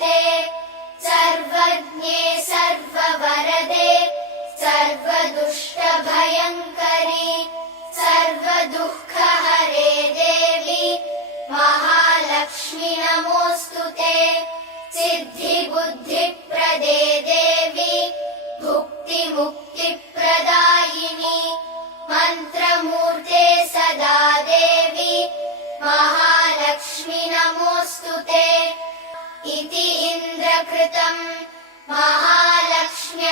ते सर्वज्ञे सर्ववरदे सर्वदुष्टभयङ्करि सर्वदुःखहरे देवी महालक्ष्मी नमोऽस्तु ते सिद्धिबुद्धिप्रदे देवी भुक्तिमुक्तिप्रदायिनि मन्त्रमूर्ते सदा देवी महालक्ष्मी नमोऽस्तु ते इति इन्द्रकृतं महालक्ष्म्यष्टकम्।